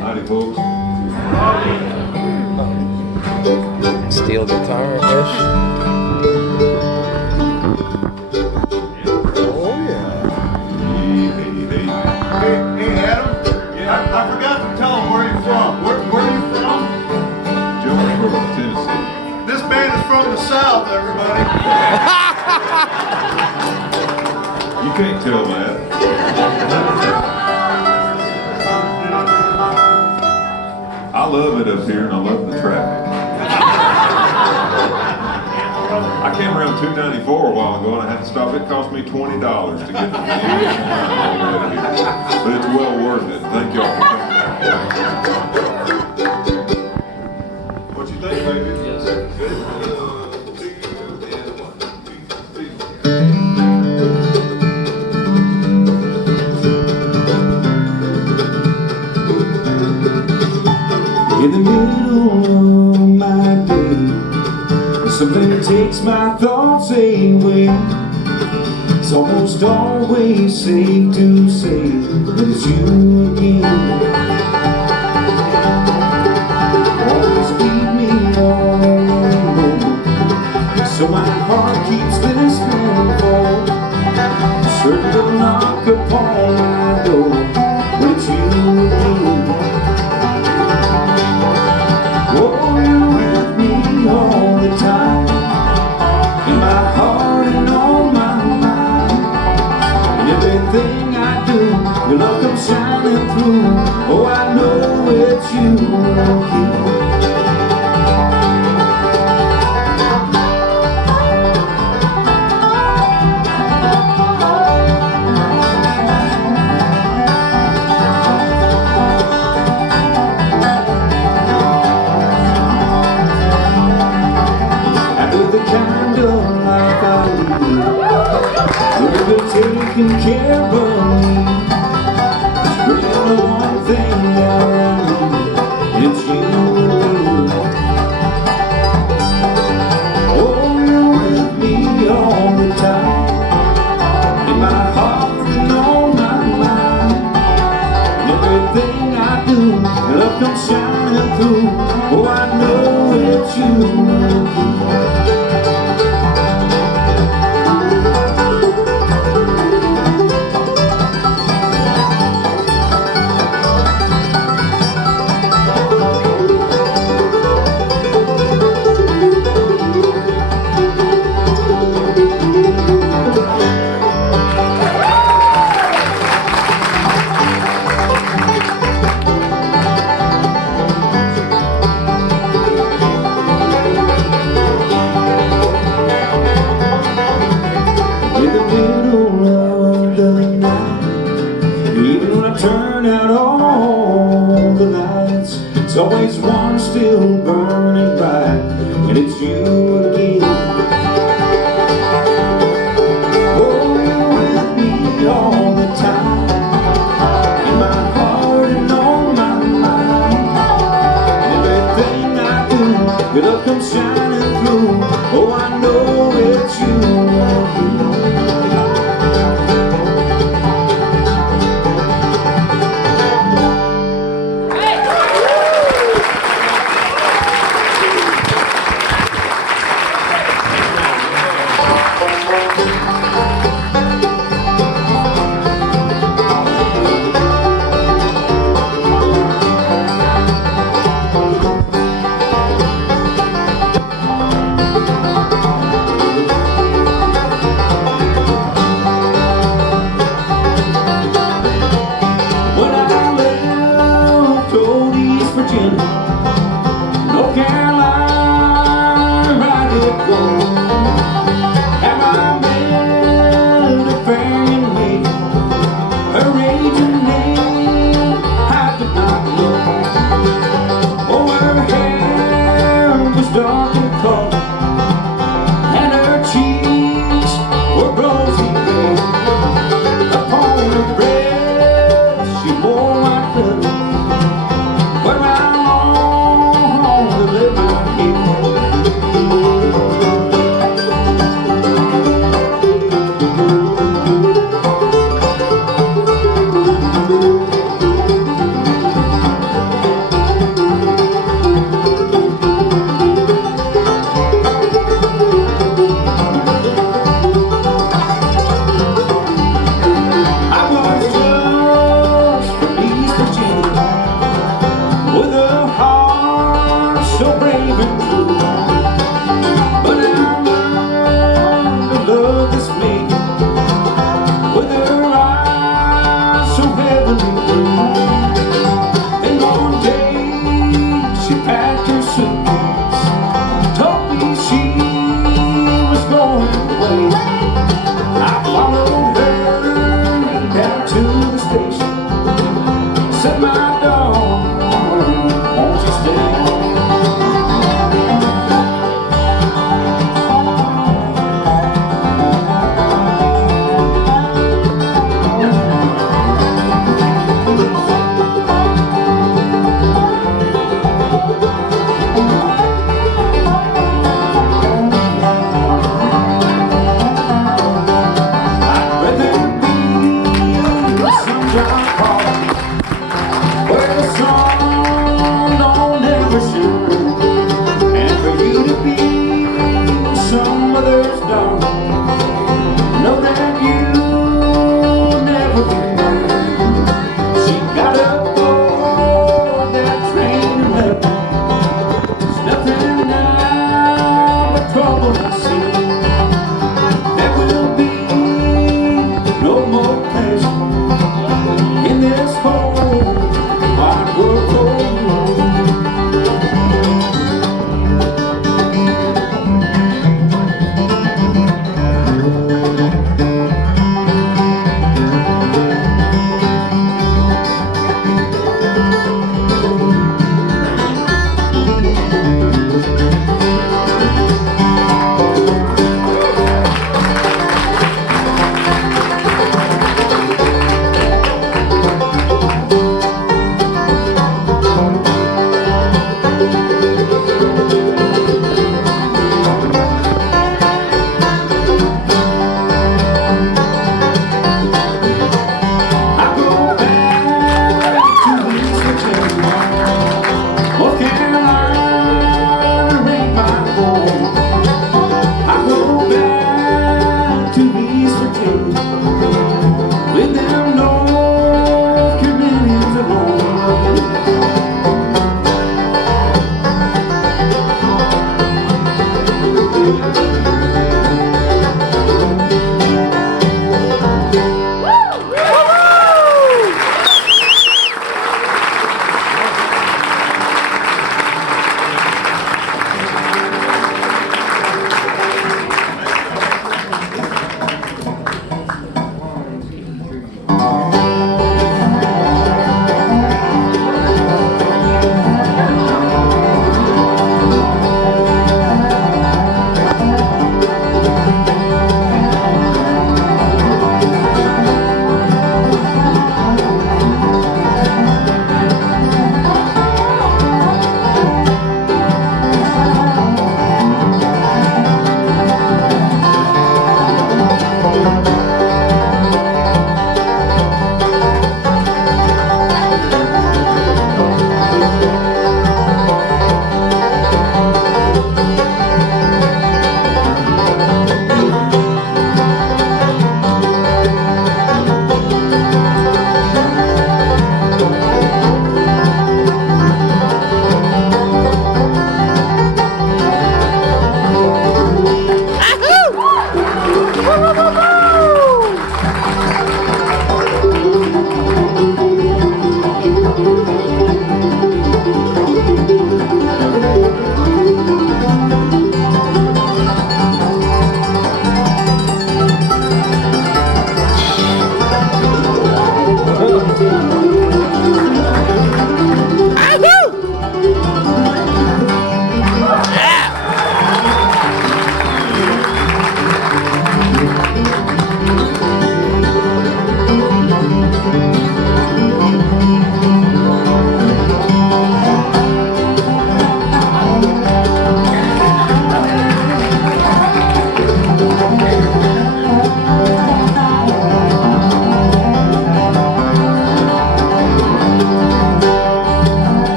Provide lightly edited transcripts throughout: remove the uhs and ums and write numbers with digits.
Howdy, folks. Steel guitar-ish. Oh, yeah. Hey, Adam. Yeah. I forgot to tell him where you're from. Where are you from? Jonesboro, Tennessee. This band is from the South, everybody. You can't tell that. I love it up here, and I love the traffic. I came around 294 a while ago, and I had to stop. It cost me $20 to get the English line all the way to here. But it's well worth it. Thank y'all for coming. What you think, baby? Yes, sir. Good. In the middle of my day, something that takes my thoughts away. It's almost always safe to say that it's you again. Always keep me on, so my heart keeps listening for certain little knock upon my door when it's you again. Oh, you're with me all the time, in my heart and on my mind. And everything I do, your love comes shining through. Oh, I know it's you again. Taking care of me, it's really the one thing that I need, and it's you. Oh, you're with me all the time, in my heart and on my mind. And everything I do, your love comes shining through. Oh, I know it's you. There's always one still burning bright, and it's you again. Oh, you're with me all the time, in my heart and on my mind. And everything I do, your love comes shining through. Oh, I know it's you again.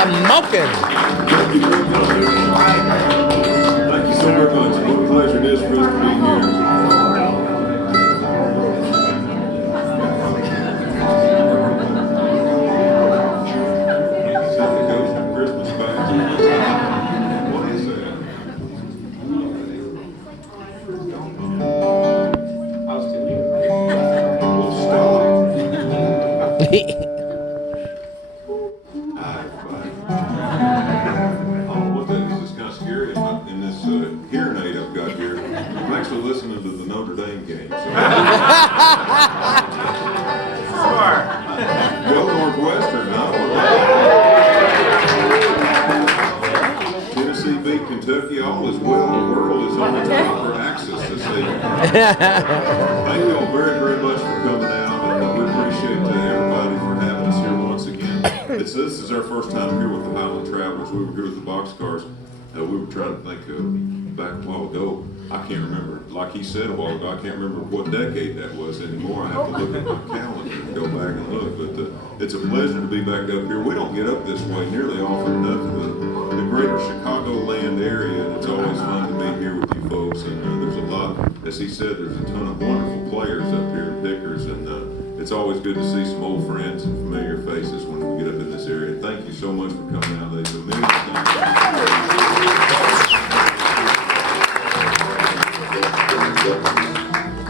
Smoking. Thank you very much. Thank you so very much. What a pleasure it is for us to be here. Listening to the Notre Dame game. So. Go Northwestern, huh? Tennessee beat Kentucky. All is well. The world is on the top for Axis this evening. Thank you all very, very much for coming out, and we appreciate everybody for having us here once again. This is our first time here with the Highland Travelers. We were here with the Boxcars. We were trying to think back a while ago. I can't remember, like he said a while ago, I can't remember what decade that was anymore. I have to look at my calendar and go back and look. But it's a pleasure to be back up here. We don't get up this way nearly often enough in the greater Chicagoland area, and it's always fun to be here with you folks. And there's a lot, as he said, there's a ton of wonderful players up here in Pickers, and it's always good to see some old friends and familiar faces when we get up in this area. Thank you so much for coming out, ladies and gentlemen.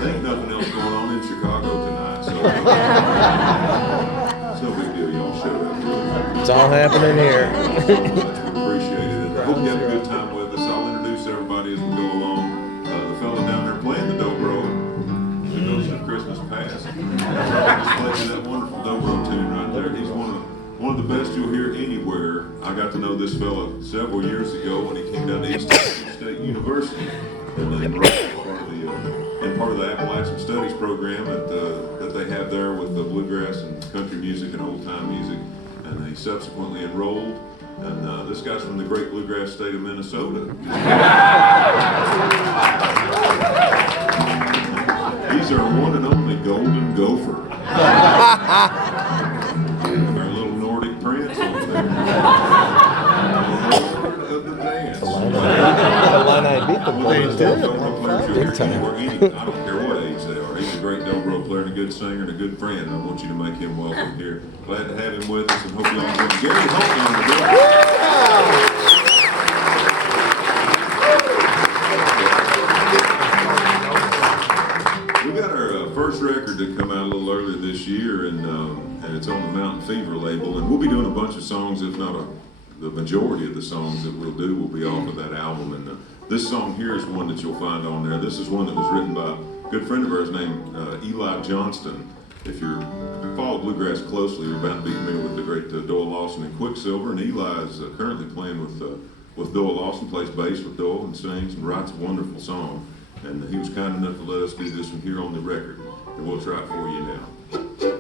There ain't nothing else going on in Chicago tonight, so it's no big deal. Y'all showed up. It's all happening here. We appreciate it. I hope you have a good time with us. I'll introduce everybody as we go along. The fella down there playing the dobro, who knows the Christmas past, just playing that wonderful dobro tune right there. He's one of the best you'll hear anywhere. I got to know this fella several years ago when he came down to East Tennessee State University, and part of the Appalachian Studies program that they have there with the bluegrass and country music and old time music, and he subsequently enrolled. And this guy's from the great bluegrass state of Minnesota. He's our one and only golden gopher. Our little Nordic prince over there. Of the dance. Illini beat the Blues. Big time. I don't care what age they are. He's a great dobro player, and a good singer, and a good friend. And I want you to make him welcome here. Glad to have him with us, and hope you all enjoy. Gary Holt on the bill. We got our first record that come out a little earlier this year, and it's on the Mountain Fever label. And we'll be doing a bunch of songs, if not the majority of the songs that we'll do will be off of that album. And this song here is one that you'll find on there. This is one that was written by a good friend of ours named Eli Johnston. If you follow bluegrass closely, you're bound to be familiar with the great Doyle Lawson and Quicksilver. And Eli is currently playing with Doyle Lawson, plays bass with Doyle and sings and writes a wonderful song. And he was kind enough to let us do this one here on the record. And we'll try it for you now.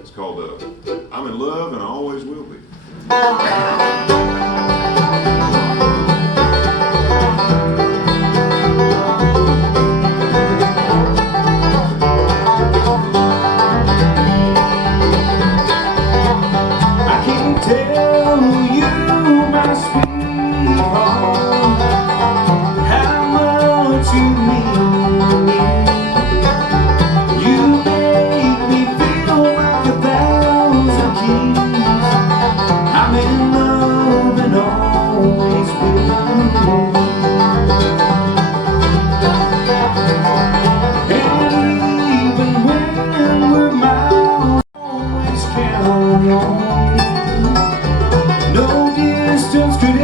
It's called I'm in Love and I Always Will Be. No distance could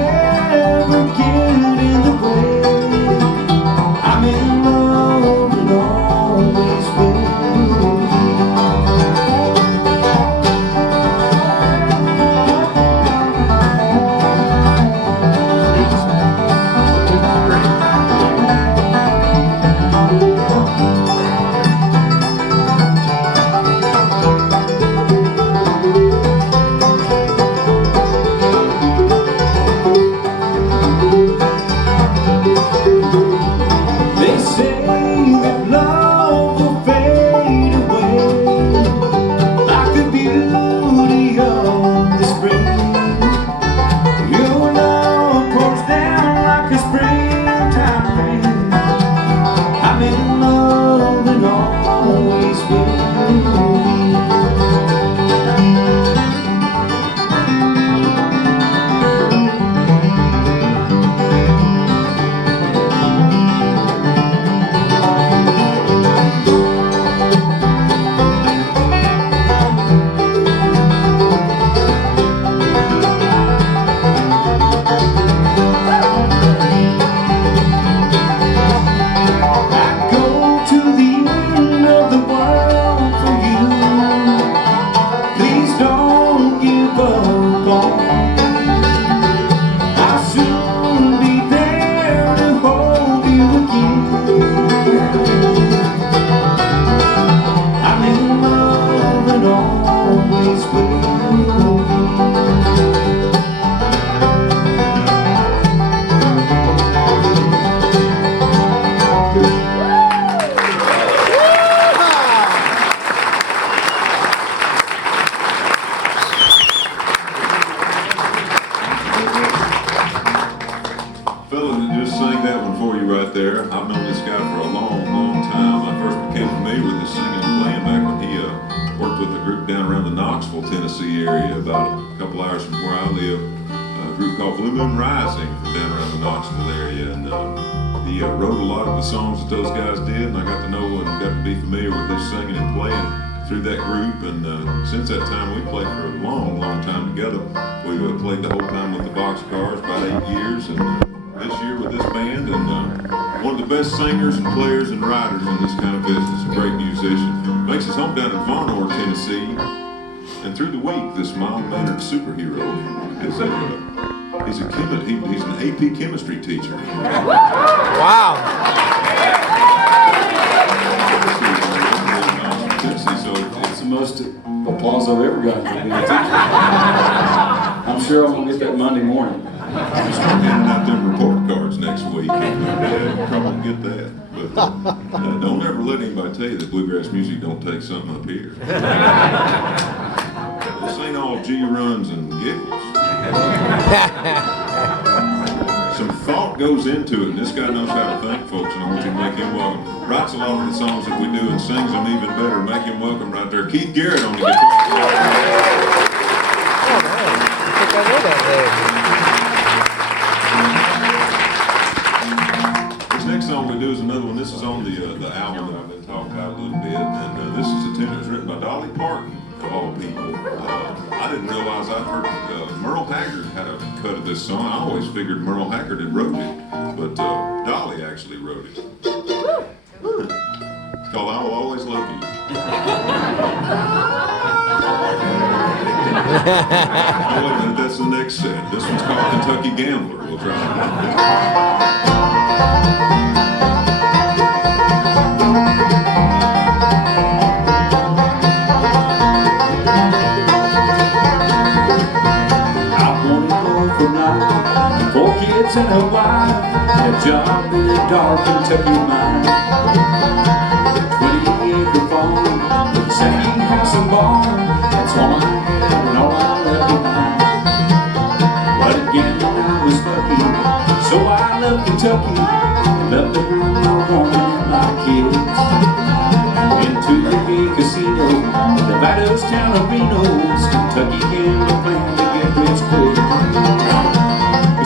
fall. I'll soon be there to hold you again. I'm in love and always will be. Fella that just sang that one for you right there, I've known this guy for a long, long time. I first became familiar with his singing and playing back when he worked with a group down around the Knoxville, Tennessee area, about a couple hours from where I live. A group called Blue Moon Rising from down around the Knoxville area, and he wrote a lot of the songs that those guys did, and I got to know and got to be familiar with his singing and playing through that group. And since that time, we played for a long, long time together. We played the whole time with the Boxcars, about 8 years, and this year with this band, and one of the best singers and players and writers in this kind of business, a great musician. Makes his home down in Vonore, Tennessee, and through the week, this mild-mannered superhero is he's an AP chemistry teacher. Wow. So It's the most applause I've ever gotten from being a teacher. I'm sure I'm gonna get that Monday morning. I'm start handing out them report cards next week. Yeah, probably get that. But don't ever let anybody tell you that bluegrass music don't take something up here. This ain't all G runs and giggles. Some thought goes into it, and this guy knows how to thank folks, and I want you to make him welcome. Writes a lot of the songs that we do and sings them even better. Make him welcome right there. Keith Garrett on the guitar. Oh, man. I think I know that name. This next song we do is another one. This is on the album that I've been talking about a little bit, and this is a tune that was written by Dolly Parton, of all people. I didn't realize I'd heard Merle Haggard had a cut of this song. I always figured Merle Haggard had wrote it, but Dolly actually wrote it. It's called I Will Always Love You. Oh, wait a minute, that's the next set. This one's called Kentucky Gambler. We'll try it. And a wife, and a job in a dark Kentucky mine. 20-acre farm, with a second house and barn. That's all I had and all I left behind. But again, I was lucky, so I left Kentucky and left behind my woman and my kids. Into the gay casino, the Nevada's town of Reno's. Kentucky gambler plan to get rich quick.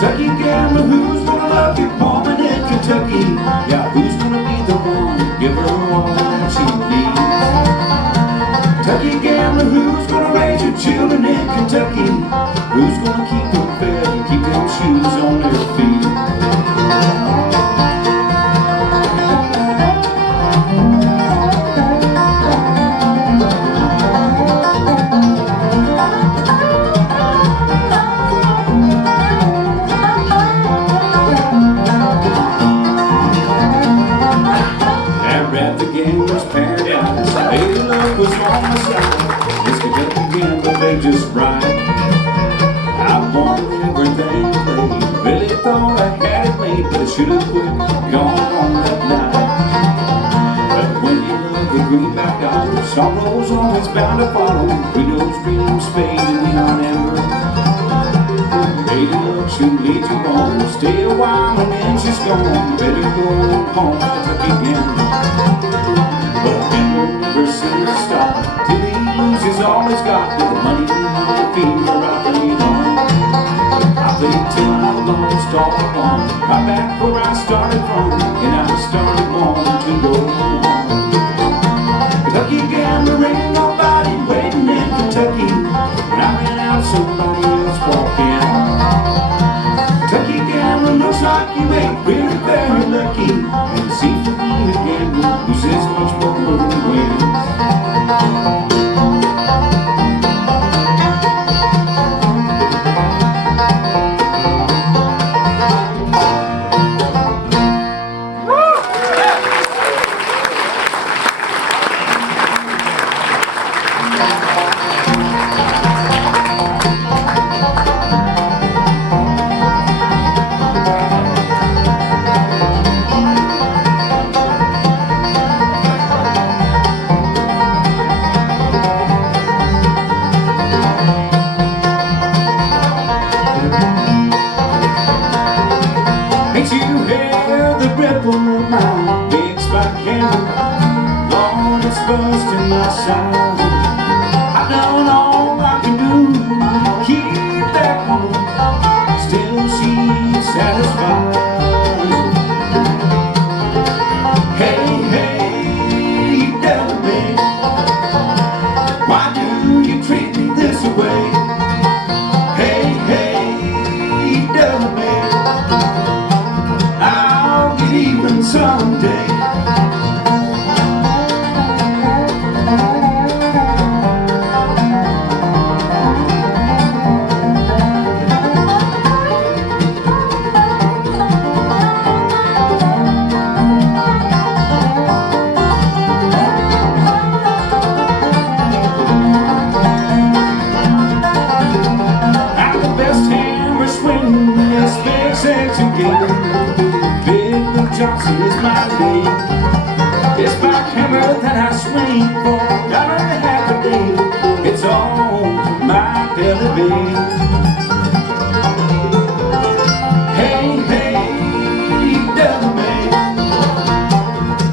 Kentucky gambler, who's gonna love your woman in Kentucky? Yeah, who's gonna be the one to give her all that she needs? Kentucky gambler, who's gonna raise your children in Kentucky? Who's gonna keep them fed and keep them shoes on their feet? Just right. I wanted everything played. Really thought I had it made, but I should have quit gone on that night. But when you look at greenback dollars, sorrow's always bound to follow. Widows, dreams, fade in neon amber. Lady luck should lead you on. Stay a while and then she's gone. Better go home, Kentucky gambler. But a gambler never seems to stop till he loses all he's got. With the money on the fever, I played on. I played till I lost all I won. Right back where I started from, and I started wanting to go on. Kentucky gambler, ain't nobody waiting in Kentucky. When I ran out, somebody else walked in. Kentucky gambler, looks like you ain't really very lucky. And it seems to me a gambler loses much more than he wins. sexy game. Big Bill Johnson is my name. It's my hammer that I swing for $1.50 a day. It's on my belly, babe. Hey, hey, devil man,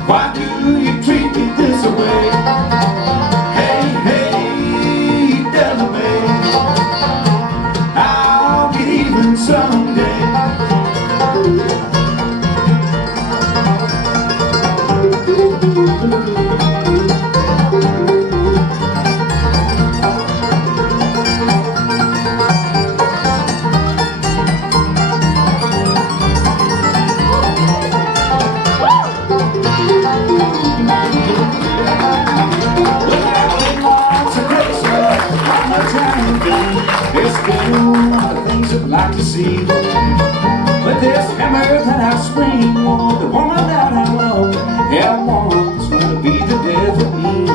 why do you treat me this way? Hey, hey, devil man, I'll get even someday. There's still a lot of things I'd like to see, but this hammer that I swing on the woman that I love, that one's gonna be the death of me.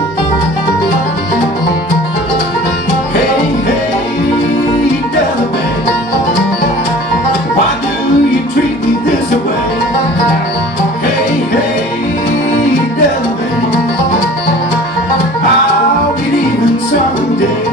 Hey, hey, devil man, why do you treat me this way? Hey, hey, devil man, I'll get even someday.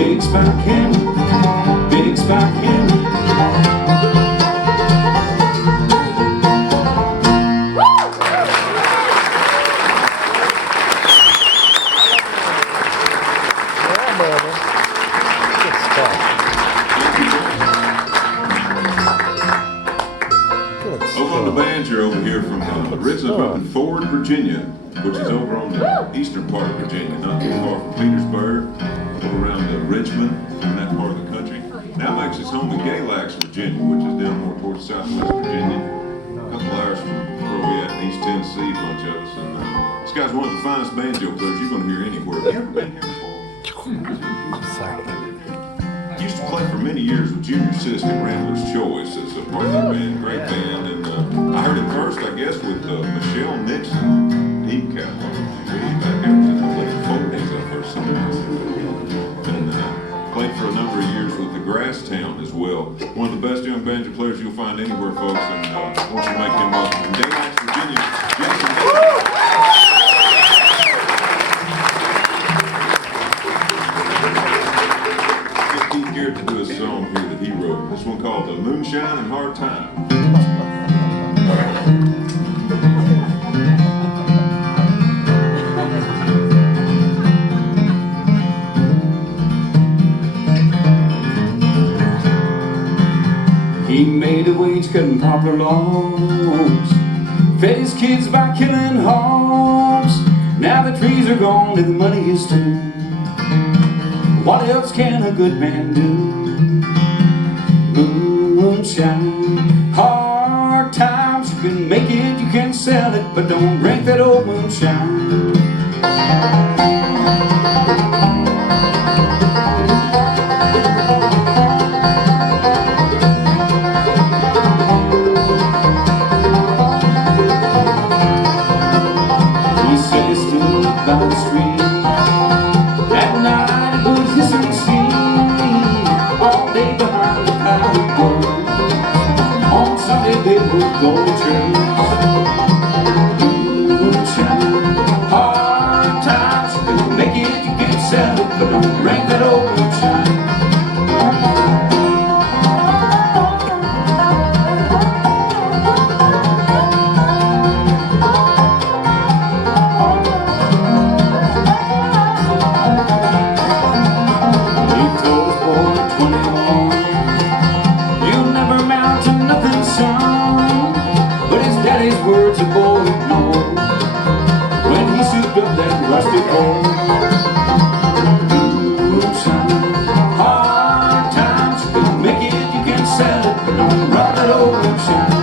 Big spot hammer. Yeah, baby. Good stuff. Good Over on the stuff. banjo over here from originally from up in Ford, Virginia, which is over on the eastern part of Virginia, not too far from Petersburg, over around Richmond, in that part of the country. Now makes his home in Galax, Virginia, which is down more towards southwest Virginia. A couple hours from where we at in East Tennessee, a bunch of us. And this guy's one of the finest banjo players you're going to hear anywhere. Have you ever been here before? I'm sorry. I used to play for many years with Junior Sisk and Rambler's Choice as a part of their band, great band. And I heard him first, I guess, with Michelle Nixon, Deep Catalog, way back in the late 40s, I first saw him. And played for a number of years with the Grass Town as well. One of the best young banjo players you'll find anywhere, folks. And I want you to make him welcome from Galax, Virginia, Jason Davis. Keith Garrett to do a song here that he wrote. This one called The Moonshine and Hard Time. He made a wage cutting poplar logs, fed his kids by killing hogs. Now the trees are gone and the money is too. What else can a good man do? Moonshine, hard times, you can make it, you can sell it, but don't drink that old moonshine. He said he stood by the street at night, it was hissing steam all day behind the pilot board. On Sunday they would go to church. Moonshine, hard times, you can make it, you can sell it, but don't drink that old moonshine. alone. You'll never amount to nothing, son. But his daddy's words a boy would know when he souped up that rusty pole. Ooh, son, hard times, you can make it, you can sell it, but don't run that old moonshine.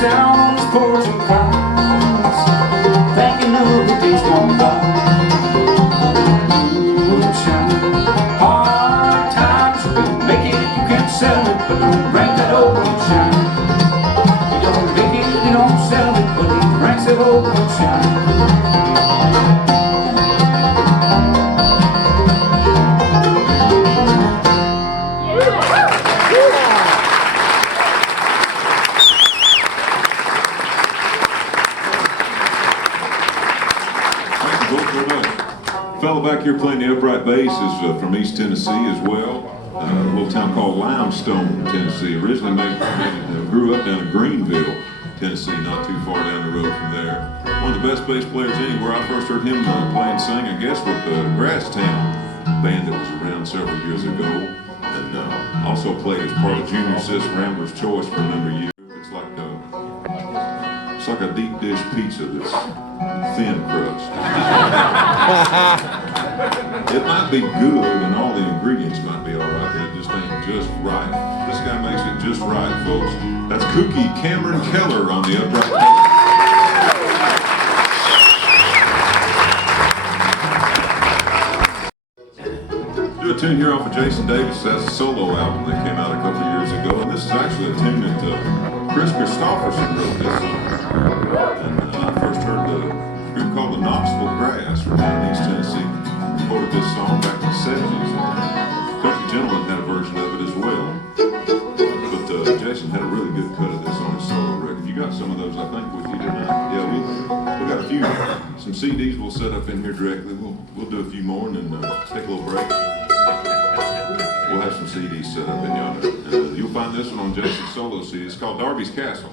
Down on his porch and cries, thinking of the days gone by. Moonshine, hard times, you can make it, you can sell it, but don't drink that old moonshine. You don't make it, you don't sell it, but he drinks that old moonshine. Fellow back here playing the upright bass is from East Tennessee as well. A little town called Limestone, Tennessee. Originally grew up down in Greenville, Tennessee, not too far down the road from there. One of the best bass players anywhere. I first heard him play and sing, I guess, with the Grasstown band that was around several years ago. And also played as part of Junior Assistant Rambler's Choice for a number of years. It's like a deep dish pizza that's thin crust. It might be good and all the ingredients might be all right, but it just ain't just right. This guy makes it just right, folks. That's Kooky Cameron Keller on the upright bass. Do a tune here off of Jason Davis. That's a solo album that came out a couple of years ago, and this is actually a tune that Chris Christopherson wrote this song. And I first heard the group called the Knoxville Grass from down in East Tennessee. Recorded this song back in the 70s. Country Gentleman had a version of it as well. But Jason had a really good cut of this on his solo record. You got some of those, I think, with you tonight. Yeah, we got some CDs we'll set up in here directly. We'll do a few more and then take a little break. We'll have some CDs set up in yonder. And you'll find this one on Jason's solo CD. It's called Darby's Castle.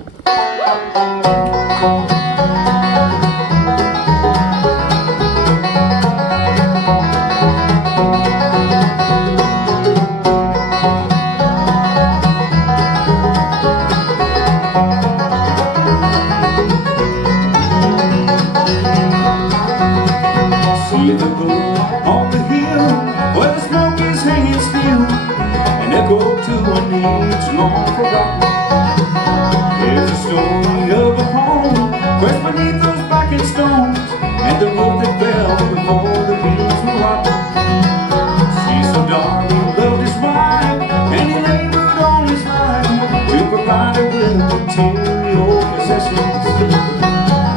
See the glow on the hill where the smoke is hanging still, an echo to an age long forgotten. There's a story of a home crushed beneath those blackened stones, and the roof that fell before the beams were rotten. See, so Darby loved his wife, and he labored all his life to provide her with material possessions.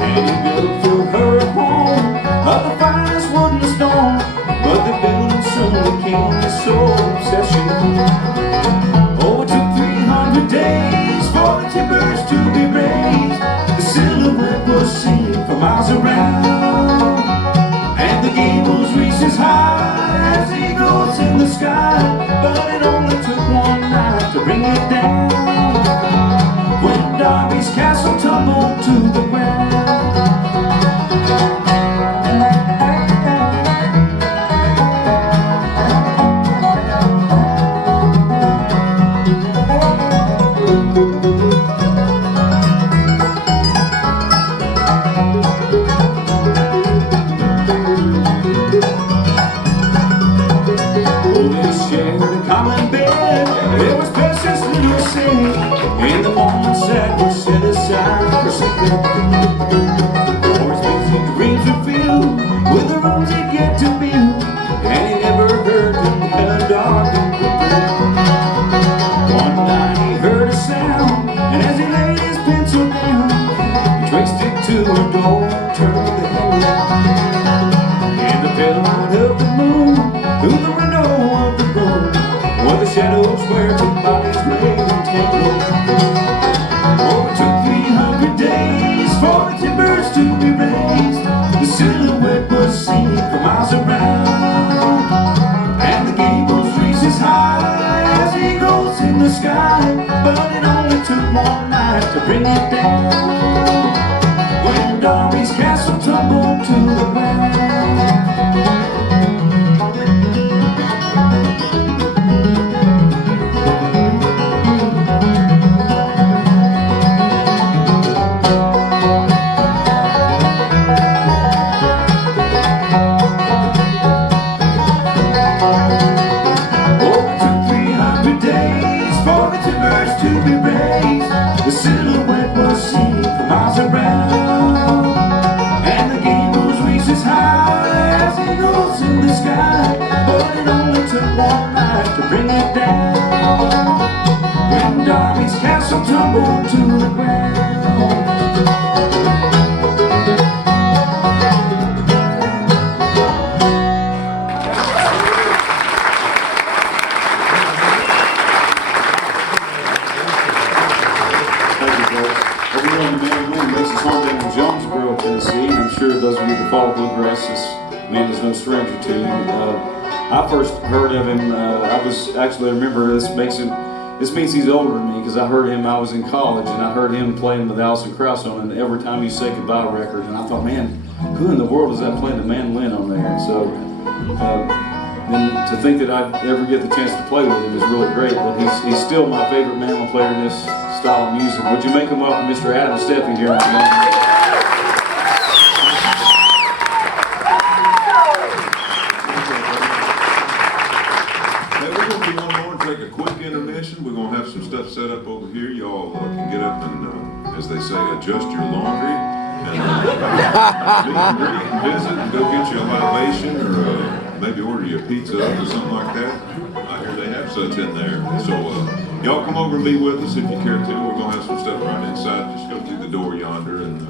And he built for her a home of the finest wood and stone, but the building soon became his sole obsession. Oh, it took 300 days for the timbers to be raised. The silhouette was seen for miles around, and the gables reached as high as eagles in the sky. But it only took one night to bring it down, when Darby's castle tumbled to the ground. Common bed, there was precious little sin, and the moments that were set aside for secret. For his busy dreams were filled with the rooms he'd yet to build, and he never heard them in a dark and quick. One night he heard a sound, and as he laid his pencil down, he traced it to a door, turned the handle, and the pale light of the moon through the window of the room, where the shadows where two bodies lay entangled. Oh, it took 300 days for the timbers to be raised. The silhouette bring it down. When Darby's castle tumbled to the ground. The silhouette was seen for miles around, and the gables reached as high as eagles in the sky. But it only took one night to bring it down, when Darby's castle tumbled to the ground. Tennessee, and I'm sure those of you that follow Bluegrass, this man is no stranger to him. I first heard of him, I remember this means he's older than me, because I heard him, I was in college, and I heard him playing with Alison Krauss on an Every Time You Say Goodbye record, and I thought, man, who in the world is that playing the mandolin on there? And so, and to think that I'd ever get the chance to play with him is really great, but he's still my favorite mandolin player in this style of music. Would you make him up, Mr. Adam Steffi here on the We're going to have some stuff set up over here. Y'all can get up and, as they say, adjust your laundry and meet and visit and go get you a libation or maybe order you a pizza or something like that. I hear they have such in there. So y'all come over and be with us if you care to. We're going to have some stuff right inside. Just go through the door yonder and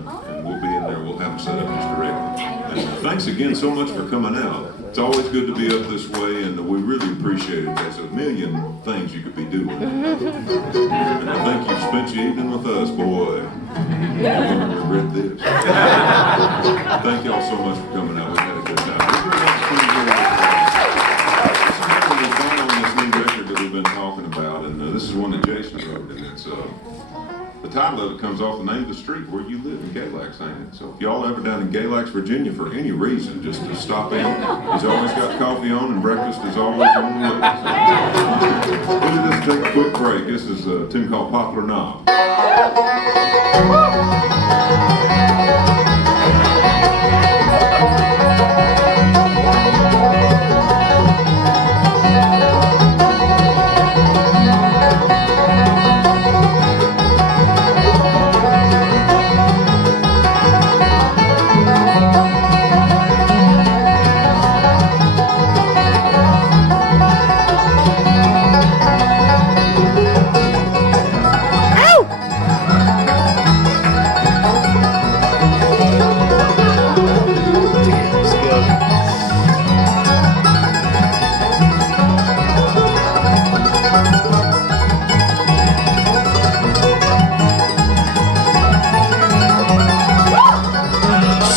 we'll be in there. We'll have it set up just directly. And thanks again so much for coming out. It's always good to be up this way, and we really appreciate it. There's a million things you could be doing. And I think you've spent your evening with us, boy. You're going to regret this. Thank y'all so much for coming out. We've had a good time. This is on this new record that we've been talking about, and this is one that Jason wrote, and it's the title of it comes off the name of the street where you live in Galax, ain't it? So if y'all ever down in Galax, Virginia, for any reason, just to stop in. He's always got coffee on and breakfast is always on the way. So, we'll just take a quick break. This is a tune called Poplar Knob.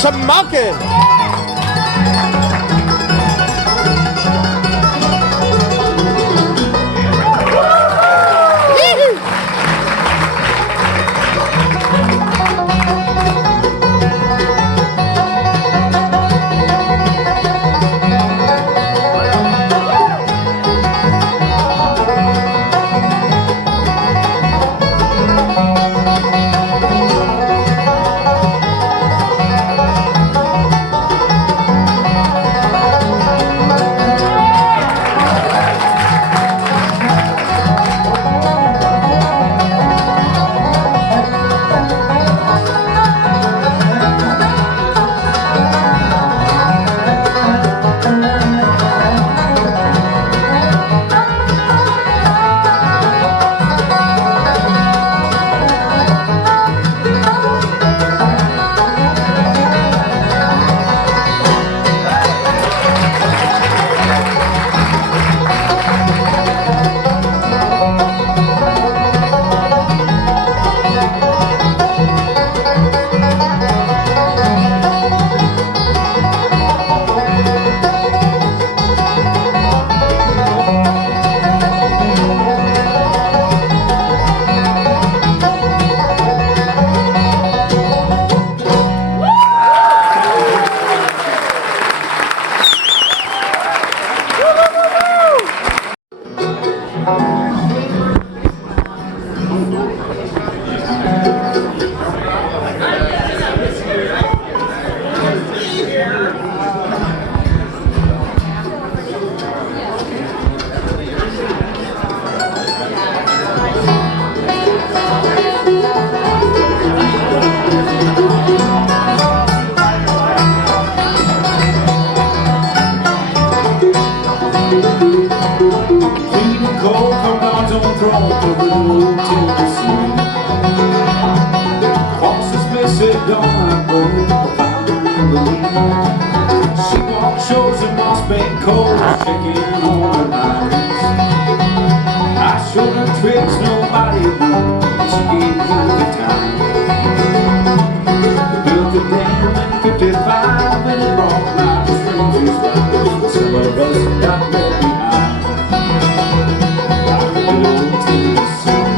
Some monkey. good old Tennessee. Across this messy dawn I rode to find her Emily. She walked shores of moss bank cold, checking on her lines. I showed her tricks nobody knew, she gave me the time. We built the dam in 55 and it brought life to strangers' lives. Some of us got left behind. Like the good old Tennessee.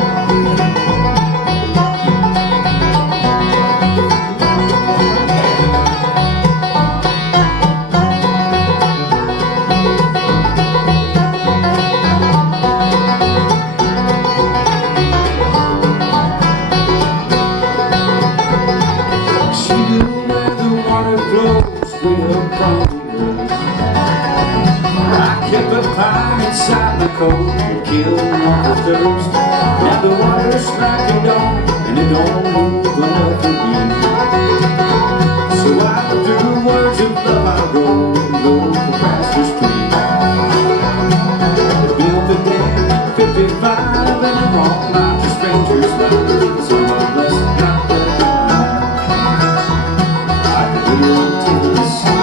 Inside the cold and killing off the thirst. Now the water's striking dawn and it don't move enough again. So I through words of love I go across the street. Built the dam 55 and it brought life to strangers' lives. Some of us got left behind, like the good old Tennessee.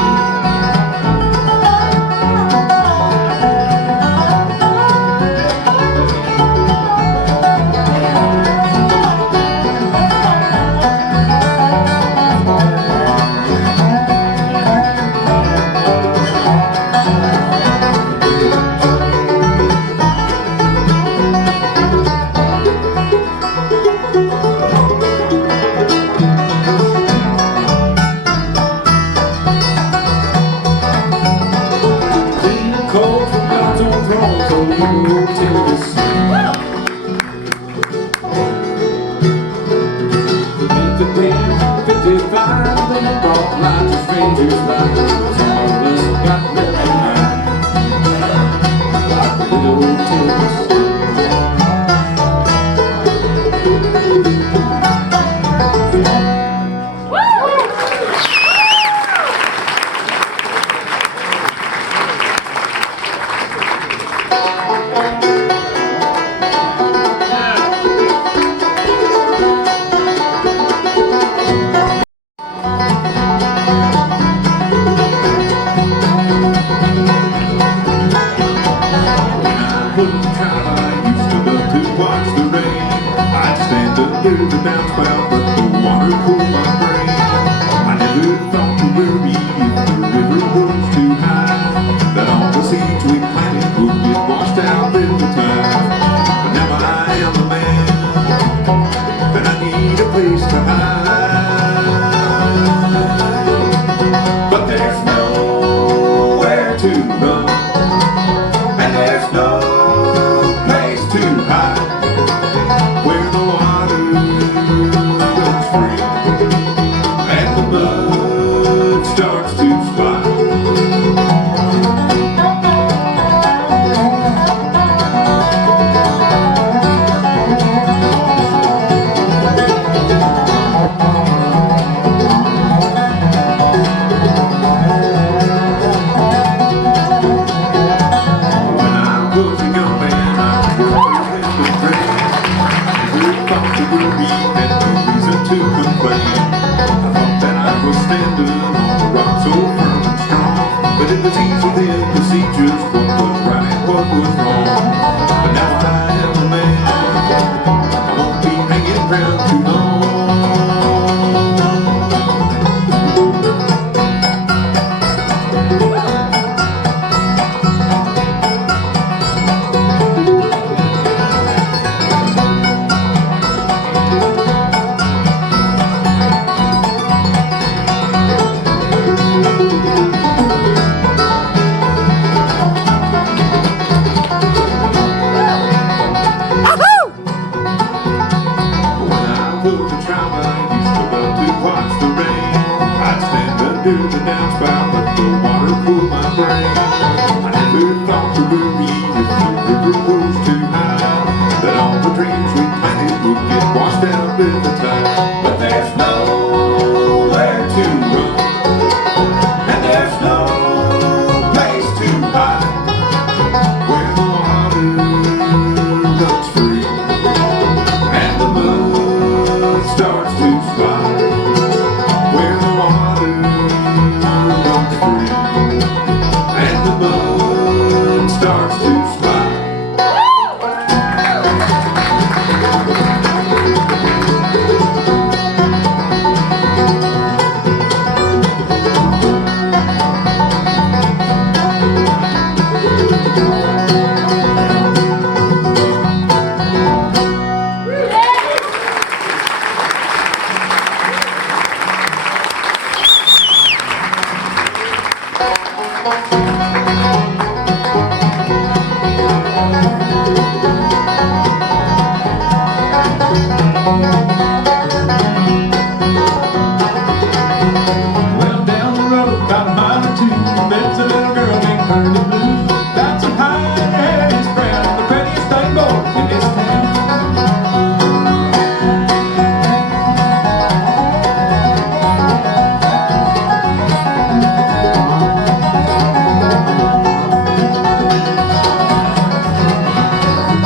Well, down the road, about a mile or two, there's a little girl named Curly Blue. Got some high hair, is brown, the prettiest thing boys in this town.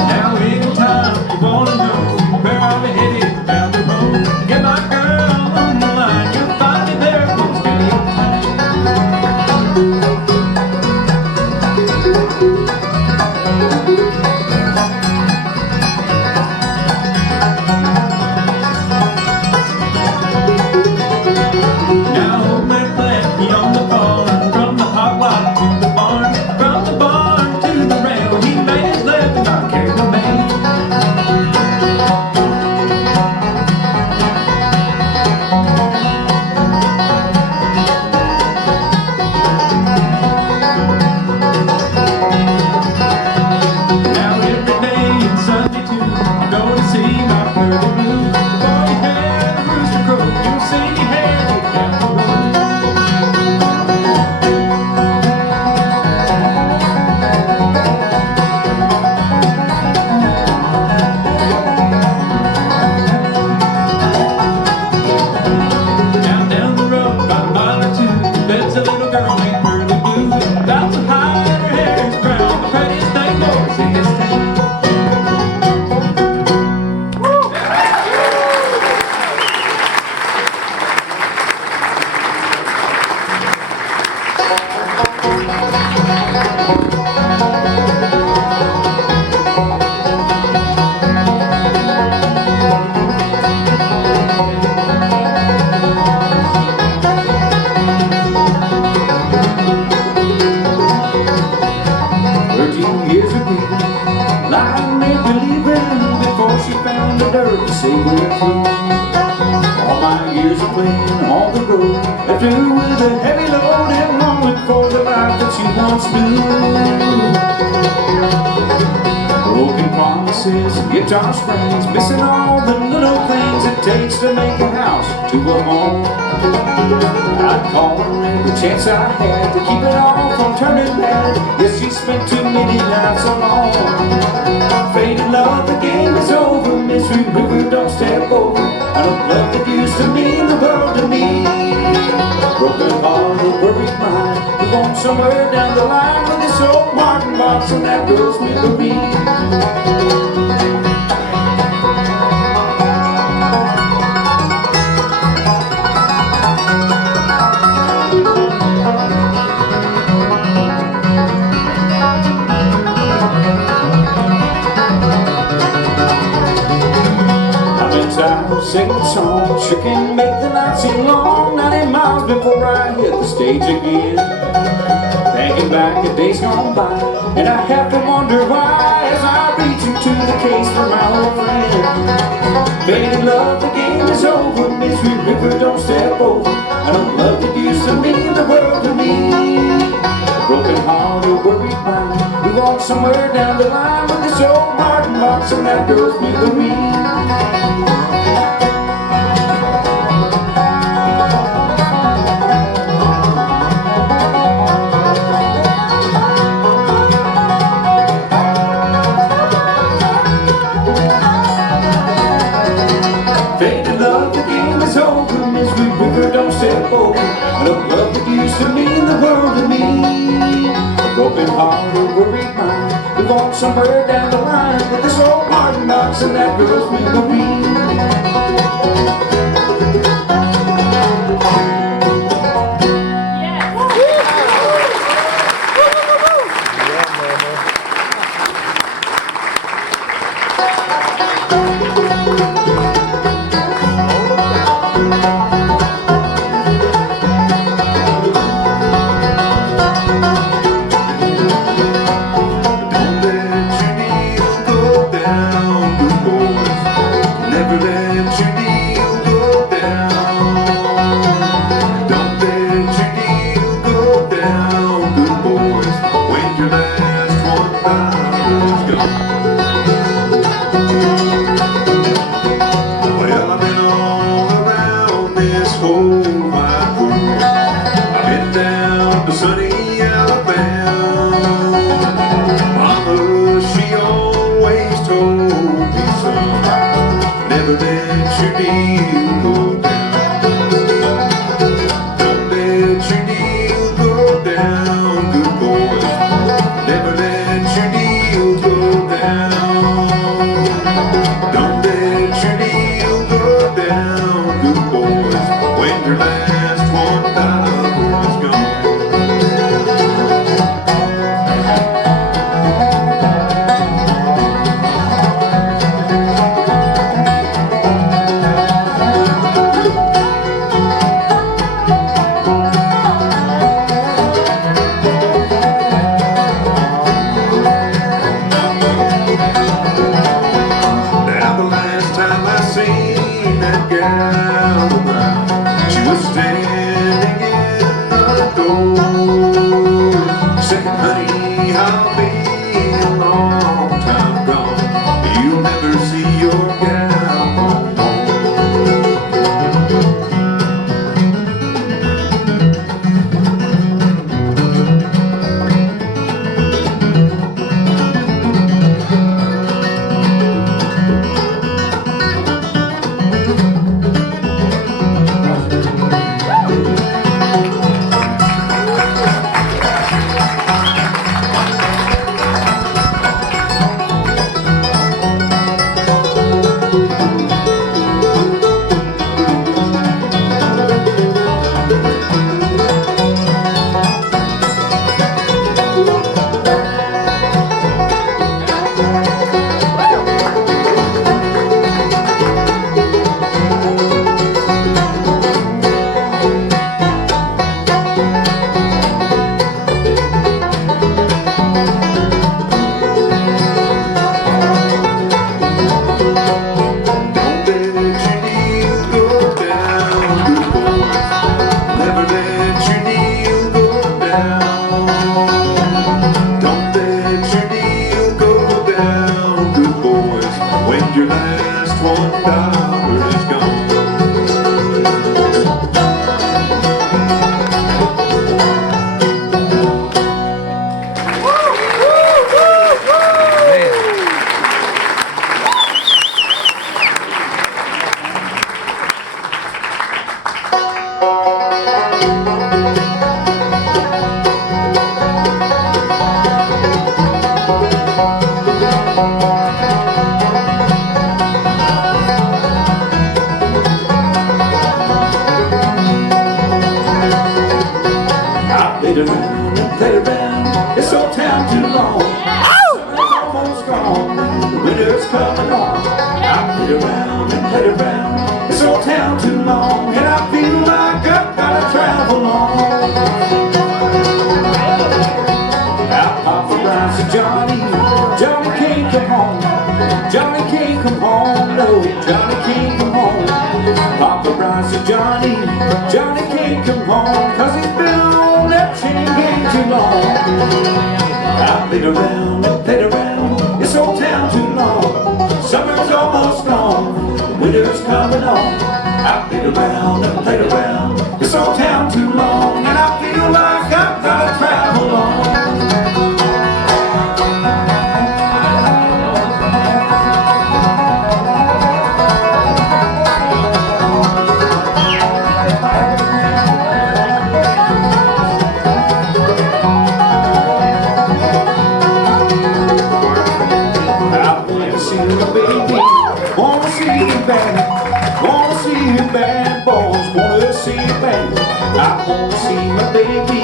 Now anytime you wanna know where I'll be headed down the road, get my girl on the line, you'll find me there most any time. Now old man Plant, he on the farm, from the hot lot to the barn, from the barn to the rail, he made his living by carrying the mail. Now every day and Sunday too, I go to see my Curly Blue. Before you hear the rooster crow, you'll see me headed down the road. Down the road, about a mile or two, there's a little girl named Curly Blue. Got some high and her hair is brown, the prettiest thing boys in this town. Years of weaving, lying and believing, before she found the dirt to say we're through. All my years of playing on the road, left her with a heavy load and longing for the life that she once knew. Broken promises, guitar strings, missing all the little things it takes to make a house to a home. I'd call her every chance I had to keep it all from turning bad. Yes, she spent too many nights alone. Faded love, the game is over. Misery river, don't step over. I don't love that used to mean the world to me. Broken heart, a worried mind. We're going somewhere down the line with this old Martin box and that girl's memory. Singing songs, sure can make the night seem long. 90 miles before I hit the stage again. Thinking back at days gone by, and I have to wonder why as I reach into the case for my old friend. Faded love, the game is over. Misery river, don't step over. I don't love that used to mean the world to me. A broken heart, a worried mind. We walk somewhere down the line with this old Martin box and that girl's memory. Faded love, the game is over. Misery river, don't step over. I don't love that used to mean the world to me. A broken heart, a worried mind. We walk somewhere down the line with this old Martin box and that girl's memory. Never let your deal go Honey, I'll be a long time gone. You'll never see your gal home. Your last $1 is gone. Played around and played around this old town too long. Summer's almost gone, the winter's coming on. I played around and played around this old town too long, and I feel like I've gotta travel on. Now Papa Brian said, Johnny, Johnny can't come home. Johnny can't come home, no, Johnny can't come home. Papa Brian said, Johnny, Johnny can't come home, 'cause he's been on that chain gang too long. I played around and played around this old town too long. Summer's almost gone, the winter's coming on. I played around and played around this old town too long, and I feel like I've gotta travel on. Bad boys wanna see you bad. I wanna see my baby,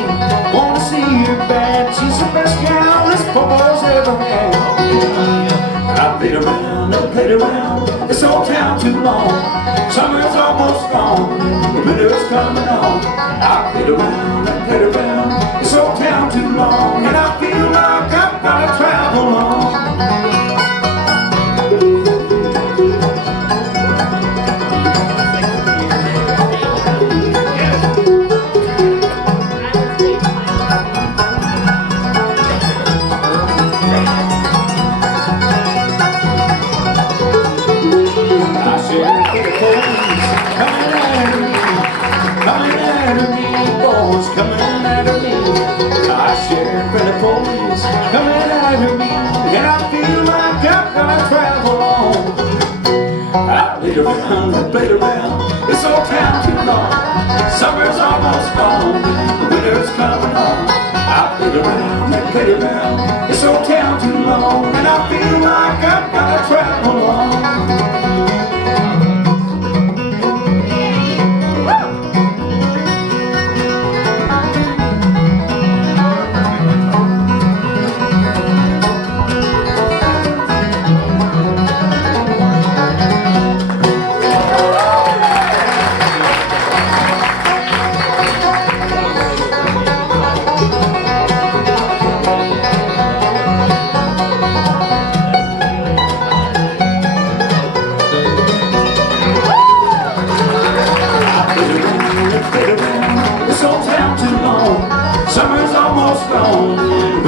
wanna see her bad. She's the best gal this Papa's ever had. I played around and played around this old town too long. Summer's almost gone, the winter's coming on. I played around and played around this old town too long, and I feel like I've gotta travel on. Coming after me, and I feel like I've gotta travel on. I played around and played around this old town too long. Summer's almost gone, the winter's coming on. I played around and played around this old town too long, and I feel like I've gotta travel on.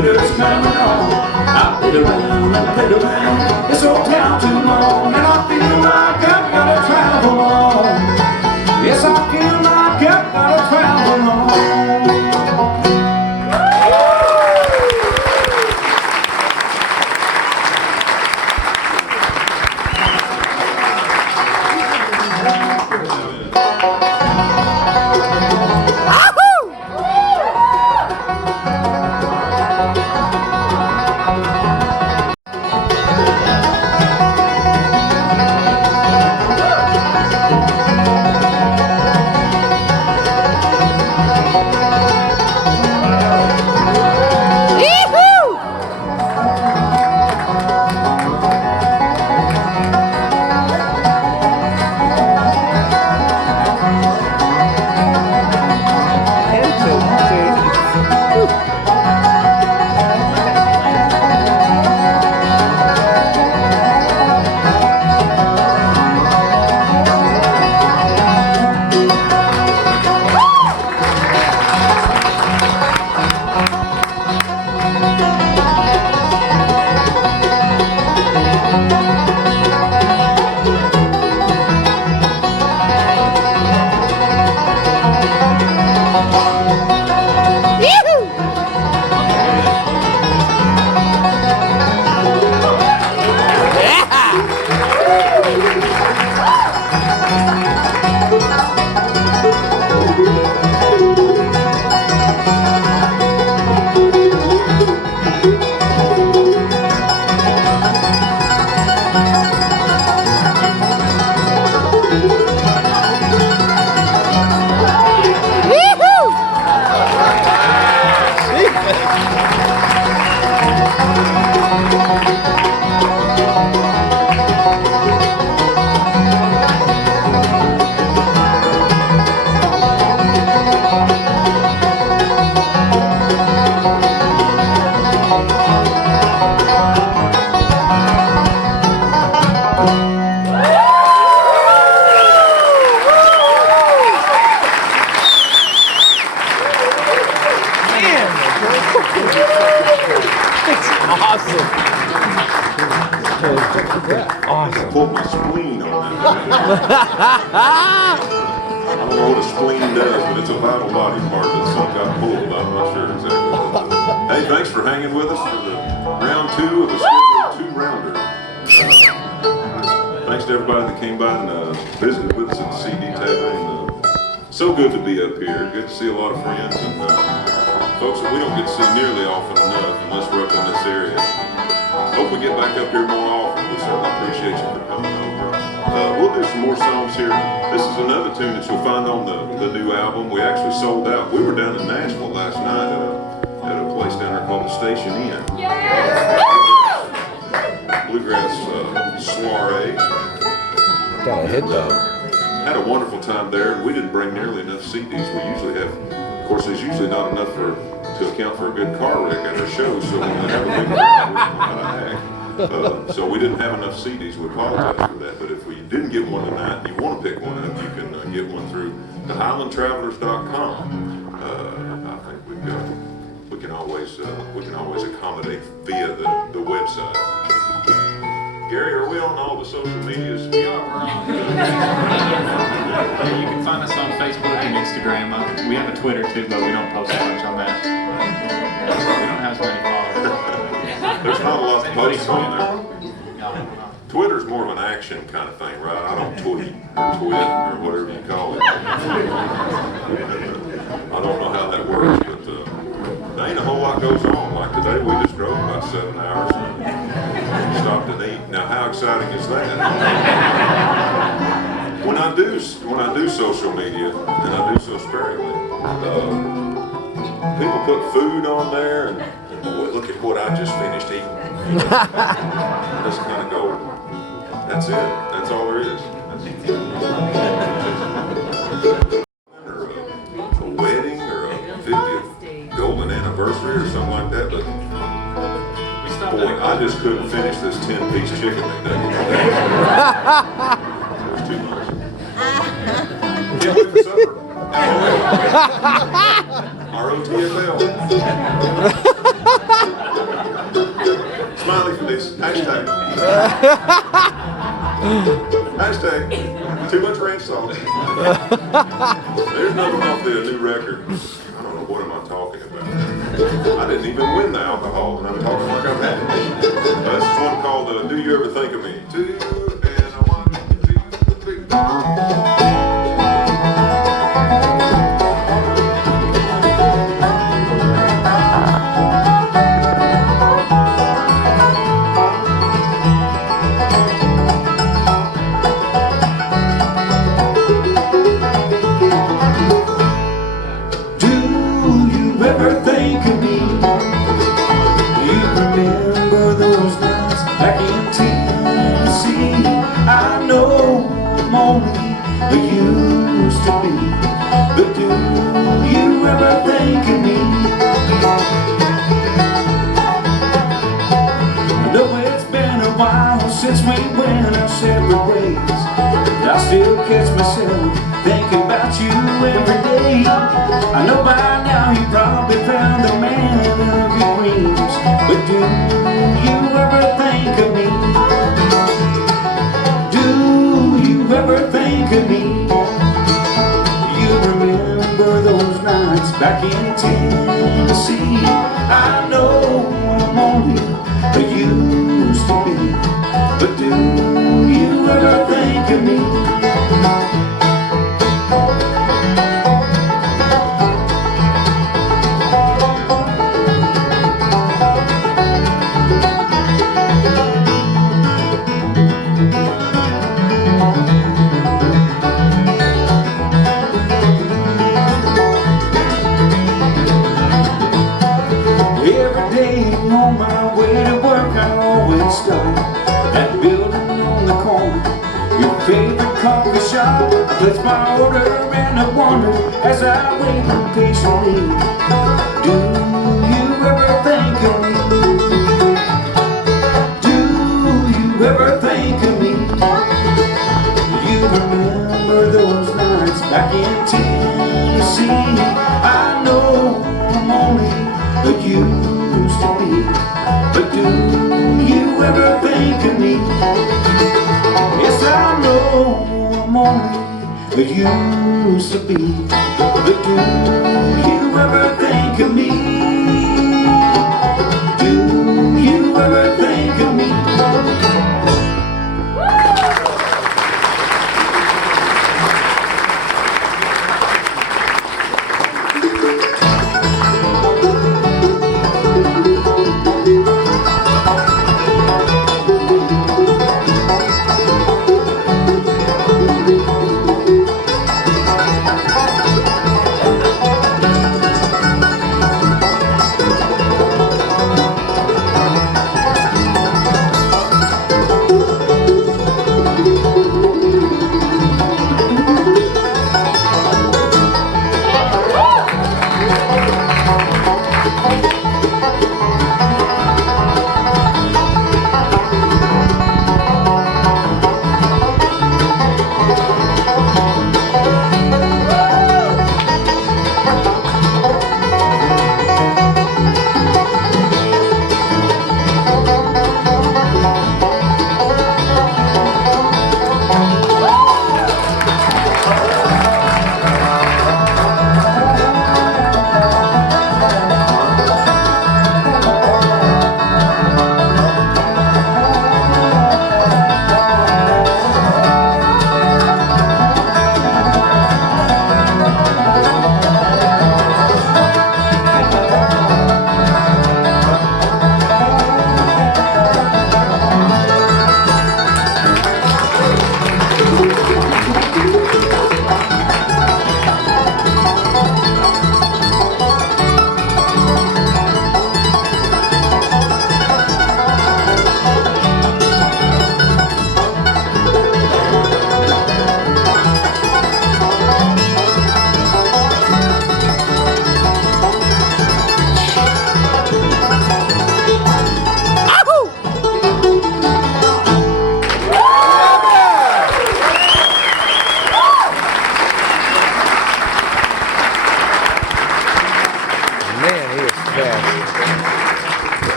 winter's coming on. I played around and played around this old town too long, and I feel like I've gotta travel on. Yes, I feel like I've gotta travel on. I pulled my spleen on that. I don't know what a spleen does, but it's a vital body part that some got pulled. I'm not sure exactly. Hey, thanks for hanging with us for the round 2 of the scheduled 2-rounder. Thanks to everybody that came by and visited with us at the CD table. And, so good to be up here. Good to see a lot of friends and folks that we don't get to see nearly often enough unless we're up in this area. Hope we get back up here more often. We certainly appreciate you for coming over. We'll do some more songs here. This is another tune that you'll find on the new album. We actually sold out. We were down in Nashville last night at a place down there called the Station Inn. Bluegrass soiree. Got a hit though. Had a wonderful time there. We didn't bring nearly enough CDs. We usually have, of course, there's usually not enough to account for a good car wreck at our shows, so when they have a big wreck, we don't know how to act. So we didn't have enough CDs. We apologize for that. But if we didn't get one tonight and you want to pick one up, you can get one through the highlandtravelers.com. I think we can always accommodate via the website. Gary, are we on all the social medias? We are. We're on. You can find us on Facebook and Instagram. We have a Twitter too, but we don't post much on that. We don't have as many followers. There's not a lot to post on there. No. Twitter's more of an action kind of thing, right? I don't tweet or whatever you call it. I don't know how that works, but there ain't a whole lot goes on. Like today, we just drove about 7 hours and stopped and ate. Now, how exciting is that? When I do social media, and I do so sparingly, people put food on there, and boy, look at what I just finished eating. Just kind of go. That's it. That's all there is. Or a wedding or a 50th golden anniversary or something like that, but boy, I just couldn't finish this 10-piece chicken McNugget. It was too much. Can't wait for supper. ROTFL. Hashtag. Hashtag. Too much ranch sauce. There's nothing off the new record. I don't know what am I talking about. I didn't even win the alcohol, and I'm talking like I've had it. This is one called Do You Ever Think of Me? 2 and a 1, 2, 3. Since we went our separate ways, I still catch myself thinking about you every day. I know by now you probably found the man of your dreams, but do you ever think of me? Do you ever think of me? You remember those nights back in Tennessee? I know I'm only a used to be, but do you ever think of me? Every day on my way to work, I always stop that building on the corner, your favorite coffee shop. I place my order and I wonder as I wait patiently, do you ever think of me? Do you ever think of me? You remember those nights back in Tennessee? I know I'm only a used to be, but do you ever think of me? Yes, I know I'm only a used to be, but do you ever think of me? Do you ever think of me?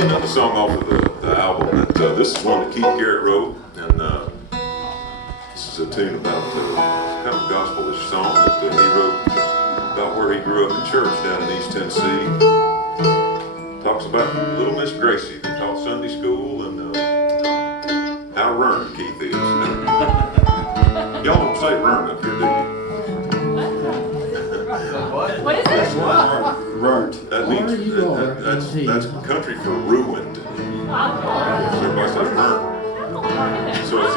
Another song off of the album. And, this is one that Keith Garrett wrote, and this is a tune about kind of a gospel-ish song that he wrote about where he grew up in church down in East Tennessee. Talks about little Miss Gracie who taught Sunday school and how run Keith is. Y'all don't say run up here, do you? What is it? Runt. That means that's country for ruined. Everybody says run. So if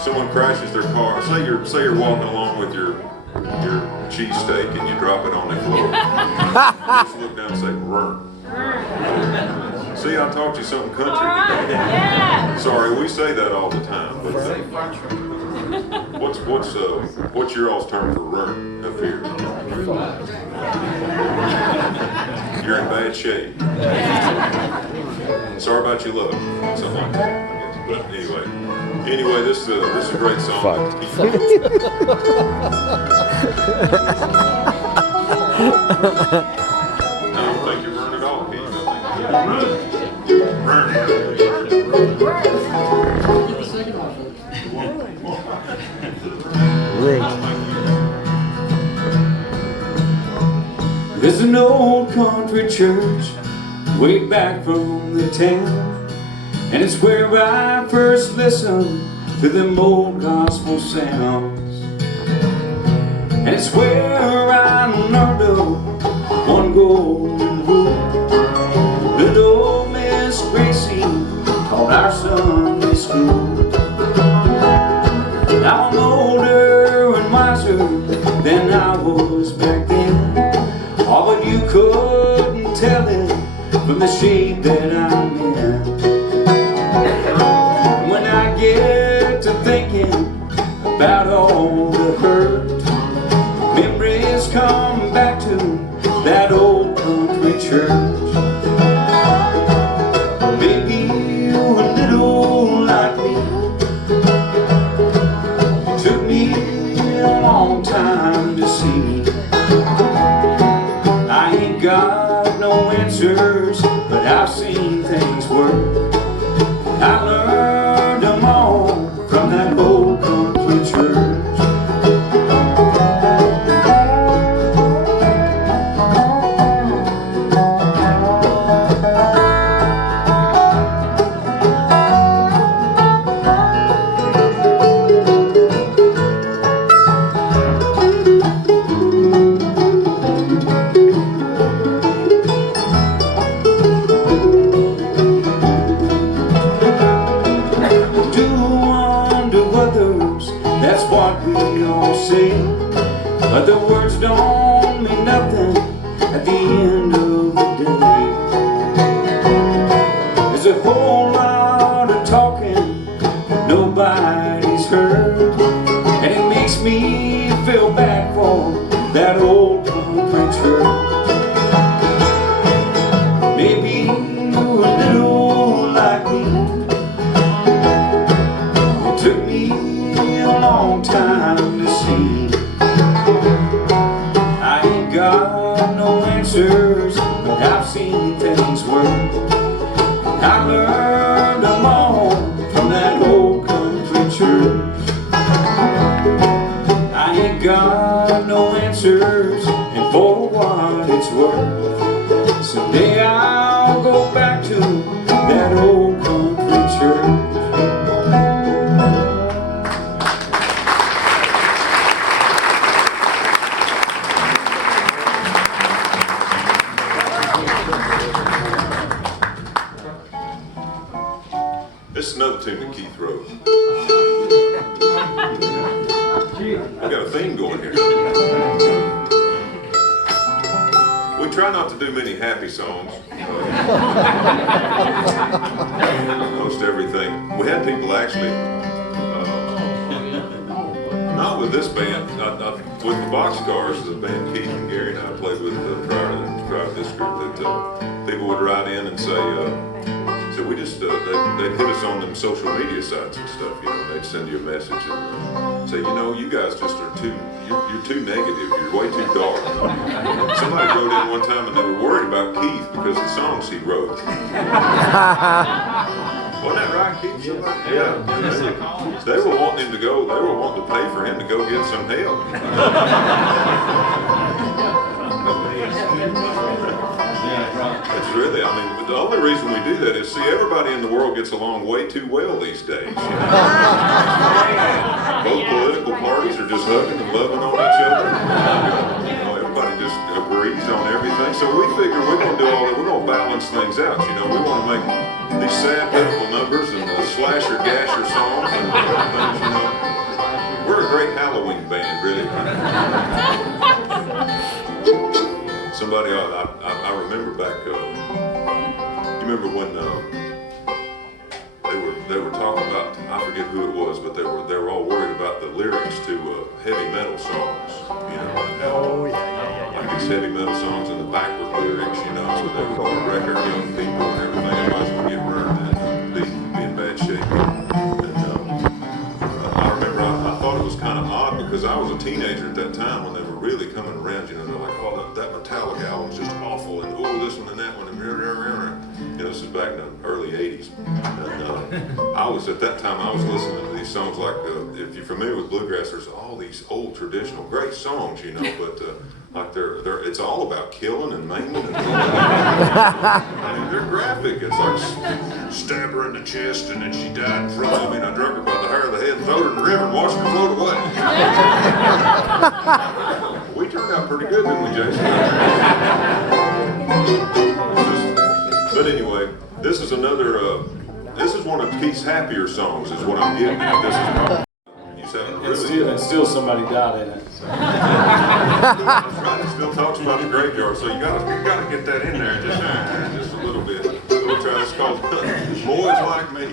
someone crashes their car, say you're walking along with your cheesesteak and you drop it on the floor. Just look down and say run. See, I taught you something country. Yeah. Sorry, we say that all the time. But what's your all's term for run up here? You're in bad shape. Sorry about your luck. Something like that, I guess. But anyway, this is a great song. I don't think you're running at all, Keith. I think you're running. There's an old country church way back from the town, and it's where I first listened to them old gospel sounds. And it's where I learned of one golden rule. Little Miss Gracie taught our Sunday school. Now I'm older and wiser than I was back then. Oh, but you couldn't tell it from the shade that I'm in. When I get to thinking about all the hurt, memories come back to that old country church. Maybe you were a little like me. It took me a long time to see. I ain't got no answers, but I've seen things work. I learned them all from that old country church. But the words don't mean nothing at the end of the day. There's a whole lot of talking that nobody's heard, and it makes me feel bad for that old country church. Maybe you're a little like me. It took me a long time to see. Got no answers, but I've seen things work. I learned them all from that old country church. I ain't got no answers, and for what it's worth, someday I'll go back to that old country church. This is another tune that Keith wrote. We got a theme going here. We try not to do many happy songs. Most everything. We had people actually, not with this band, with the Boxcars, the band Keith and Gary and I played with prior to this group, that people would write in and say, we we just they'd hit us on them social media sites and stuff. You know, they'd send you a message and say, you know, you guys just are you're too negative. You're way too dark. Somebody wrote in one time and they were worried about Keith because of the songs he wrote. Wasn't that right, Keith? Yeah. They were wanting him to go. They were wanting to pay for him to go get some help. It's really, I mean, but the only reason we do that is, see, everybody in the world gets along way too well these days. You know? Both political parties are just hugging and loving on each other. You know, everybody just agrees on everything. So we figure we're going to do all that. We're going to balance things out. You know, we want to make these sad, pitiful numbers and slasher, gasher songs and things. You know, we're a great Halloween band, really. Somebody, I remember back. You remember when they were talking about, I forget who it was, but they were all worried about the lyrics to heavy metal songs. You know, like these heavy metal songs and the backward lyrics. You know, and they were record young people and everything. Everybody's gonna get burned and be in bad shape. And I remember I thought it was kind of odd because I was a teenager at that time when they were really coming around. You know, they're like, oh, that Metallica album's just awful, and oh, this one and that one, and you know, this is back in the early '80s. And I was at that time I was listening to these songs like, if you're familiar with Bluegrass, there's all these old traditional great songs, you know, but like it's all about killing and maiming and I mean, they're graphic. It's like stab her in the chest and then she died in front of me and I drug her by the hair of the head and threw her in the river and watched her float away. We turned out pretty good, didn't we, Jason? But anyway, this is another, this is one of Keith's happier songs is what I'm getting at. This is probably, you sound really... And still somebody died in it. So. That's right, it still talks about the graveyard, so you gotta get that in there just a little bit. We'll try this called Boys Like Me.